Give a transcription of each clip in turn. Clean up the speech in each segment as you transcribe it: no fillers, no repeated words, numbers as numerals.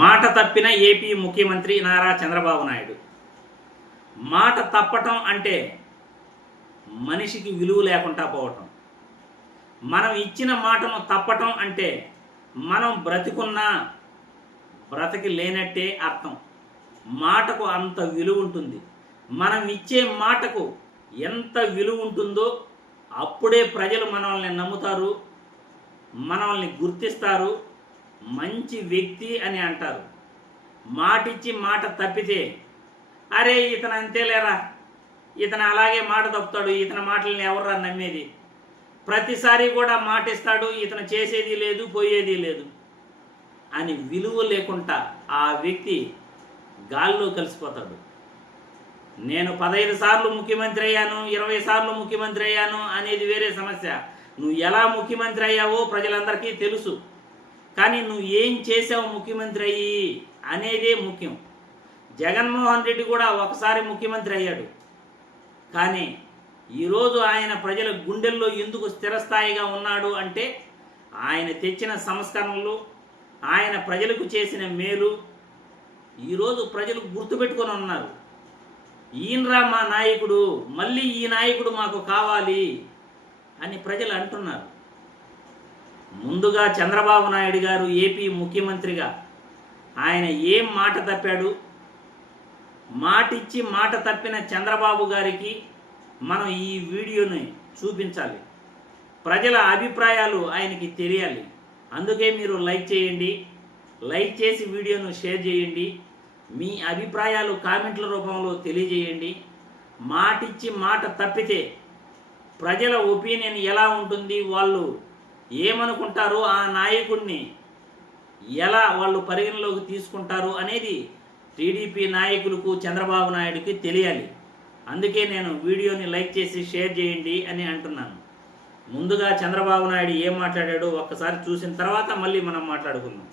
మాట తప్పిన ఏపీ ముఖ్యమంత్రి నారా చంద్రబాబు నాయుడు. మాట తప్పటం అంటే మనిషికి విలువ లేకుండా పోవటం. మనం ఇచ్చిన మాటను తప్పటం అంటే మనం బ్రతికున్నా బ్రతికి లేనట్టే అర్థం. మాటకు అంత విలువ ఉంటుంది. మనం ఇచ్చే మాటకు ఎంత విలువ ఉంటుందో అప్పుడే ప్రజలు మనల్ని నమ్ముతారు, మనల్ని గుర్తిస్తారు, మంచి వ్యక్తి అని అంటారు. మాటిచ్చి మాట తప్పితే అరే ఇతను అంతేలేరా, ఇతను అలాగే మాట తప్పుతాడు, ఇతని మాటల్ని ఎవర్రా నమ్మేది, ప్రతిసారి కూడా మాటిస్తాడు, ఇతను చేసేది లేదు పోయేది లేదు అని విలువ లేకుండా ఆ వ్యక్తి గాల్లో కలిసిపోతాడు. నేను 15 సార్లు ముఖ్యమంత్రి అయ్యాను, 20 సార్లు ముఖ్యమంత్రి అయ్యాను అనేది వేరే సమస్య. నువ్వు ఎలా ముఖ్యమంత్రి అయ్యావో ప్రజలందరికీ తెలుసు. కానీ నువ్వు ఏం చేసావు ముఖ్యమంత్రి అయ్యి అనేదే ముఖ్యం. జగన్మోహన్ రెడ్డి కూడా ఒకసారి ముఖ్యమంత్రి అయ్యాడు. కానీ ఈరోజు ఆయన ప్రజల గుండెల్లో ఎందుకు స్థిరస్థాయిగా ఉన్నాడు అంటే ఆయన తెచ్చిన సంస్కరణలు, ఆయన ప్రజలకు చేసిన మేలు ఈరోజు ప్రజలు గుర్తుపెట్టుకొని ఉన్నారు. ఈయనరా మా నాయకుడు, మళ్ళీ ఈ నాయకుడు మాకు కావాలి అని ప్రజలు అంటున్నారు. ముందుగా చంద్రబాబు నాయుడు గారు ఏపీ ముఖ్యమంత్రిగా ఆయన ఏం మాట తప్పాడు? మాటిచ్చి మాట తప్పిన చంద్రబాబు గారికి మనం ఈ వీడియోని చూపించాలి. ప్రజల అభిప్రాయాలు ఆయనకి తెలియాలి. అందుకే మీరు లైక్ చేయండి, లైక్ చేసి వీడియోను షేర్ చేయండి. మీ అభిప్రాయాలు కామెంట్ల రూపంలో తెలియజేయండి. మాటిచ్చి మాట తప్పితే ప్రజల ఒపీనియన్ ఎలా ఉంటుంది, వాళ్ళు ఏమనుకుంటారు, ఆ నాయకుడిని ఎలా వాళ్ళు పరిగణలోకి తీసుకుంటారు అనేది టీడీపీ నాయకులకు చంద్రబాబు నాయుడుకి తెలియాలి. అందుకే నేను వీడియోని లైక్ చేసి షేర్ చేయండి అని అంటున్నాను. ముందుగా చంద్రబాబు నాయుడు ఏం మాట్లాడాడో ఒక్కసారి చూసిన తర్వాత మళ్ళీ మనం మాట్లాడుకుందాం.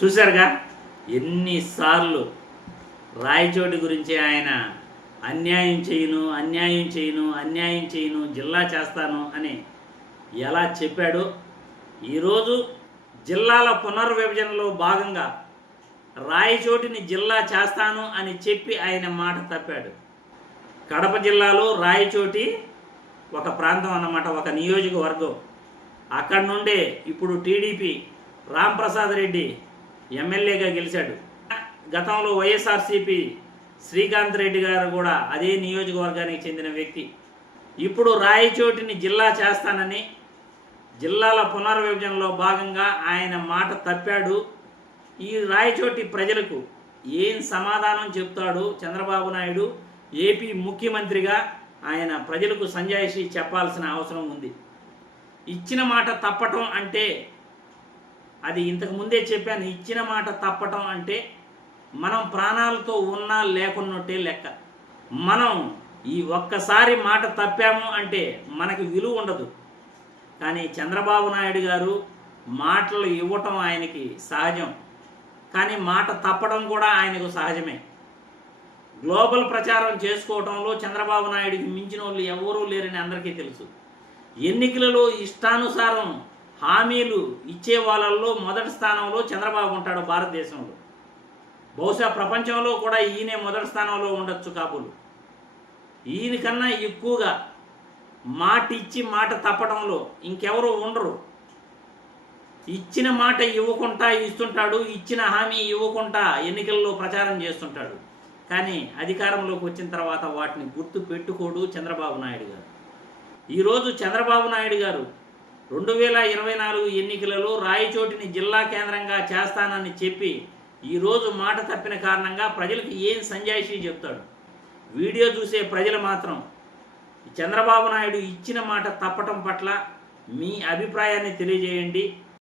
చూశారుగా ఎన్నిసార్లు రాయచోటి గురించి ఆయన అన్యాయం చేయను, అన్యాయం చేయను, అన్యాయం చేయను, జిల్లా చేస్తాను అని ఎలా చెప్పాడో. ఈరోజు జిల్లాల పునర్విభజనలో భాగంగా రాయచోటిని జిల్లా చేస్తాను అని చెప్పి ఆయన మాట తప్పాడు. కడప జిల్లాలో రాయచోటి ఒక ప్రాంతం అన్నమాట, ఒక నియోజకవర్గం. అక్కడి నుండే ఇప్పుడు టీడీపీ రాంప్రసాద్ రెడ్డి ఎమ్మెల్యేగా గెలిచాడు. గతంలో వైఎస్ఆర్సీపీ శ్రీకాంత్ రెడ్డి గారు కూడా అదే నియోజకవర్గానికి చెందిన వ్యక్తి. ఇప్పుడు రాయచోటిని జిల్లా చేస్తానని జిల్లాల పునర్విభజనలో భాగంగా ఆయన మాట తప్పాడు. ఈ రాయచోటి ప్రజలకు ఏం సమాధానం చెప్తాడు చంద్రబాబు నాయుడు? ఏపీ ముఖ్యమంత్రిగా ఆయన ప్రజలకు సంజాయిషి చెప్పాల్సిన అవసరం ఉంది. ఇచ్చిన మాట తప్పటం అంటే అది ఇంతకు ముందే చెప్పాను. ఇచ్చిన మాట తప్పటం అంటే మనం ప్రాణాలతో ఉన్నా లేకున్నట్టే లెక్క. మనం ఈ ఒక్కసారి మాట తప్పాము అంటే మనకి విలువ ఉండదు. కానీ చంద్రబాబు నాయుడు గారు మాటలు ఇవ్వటం ఆయనకి సహజం, కానీ మాట తప్పడం కూడా ఆయనకు సహజమే. గ్లోబల్ ప్రచారం చేసుకోవడంలో చంద్రబాబు నాయుడికి మించిన వాళ్ళు ఎవరూ లేరని అందరికీ తెలుసు. ఎన్నికలలో ఇష్టానుసారం హామీలు ఇచ్చే వాళ్ళల్లో మొదటి స్థానంలో చంద్రబాబు ఉంటాడు భారతదేశంలో. బహుశా ప్రపంచంలో కూడా ఈయనే మొదటి స్థానంలో ఉండొచ్చు కాబోలు. ఈయనకన్నా ఎక్కువగా మాట ఇచ్చి మాట తప్పడంలో ఇంకెవరూ ఉండరు. ఇచ్చిన మాట ఇవ్వకుండా ఇస్తుంటాడు, ఇచ్చిన హామీ ఇవ్వకుండా ఎన్నికల్లో ప్రచారం చేస్తుంటాడు. కానీ అధికారంలోకి వచ్చిన తర్వాత వాటిని గుర్తు పెట్టుకోడు చంద్రబాబు నాయుడు గారు. ఈరోజు చంద్రబాబు నాయుడు గారు 2024 ఎన్నికలలో రాయచోటిని జిల్లా కేంద్రంగా చేస్తానని చెప్పి ఈరోజు మాట తప్పిన కారణంగా ప్రజలకు ఏం సంజాయిషీ చెప్తాడు? వీడియో చూసే ప్రజలు మాత్రం చంద్రబాబు నాయుడు ఇచ్చిన మాట తప్పటం పట్ల మీ అభిప్రాయాన్ని తెలియజేయండి.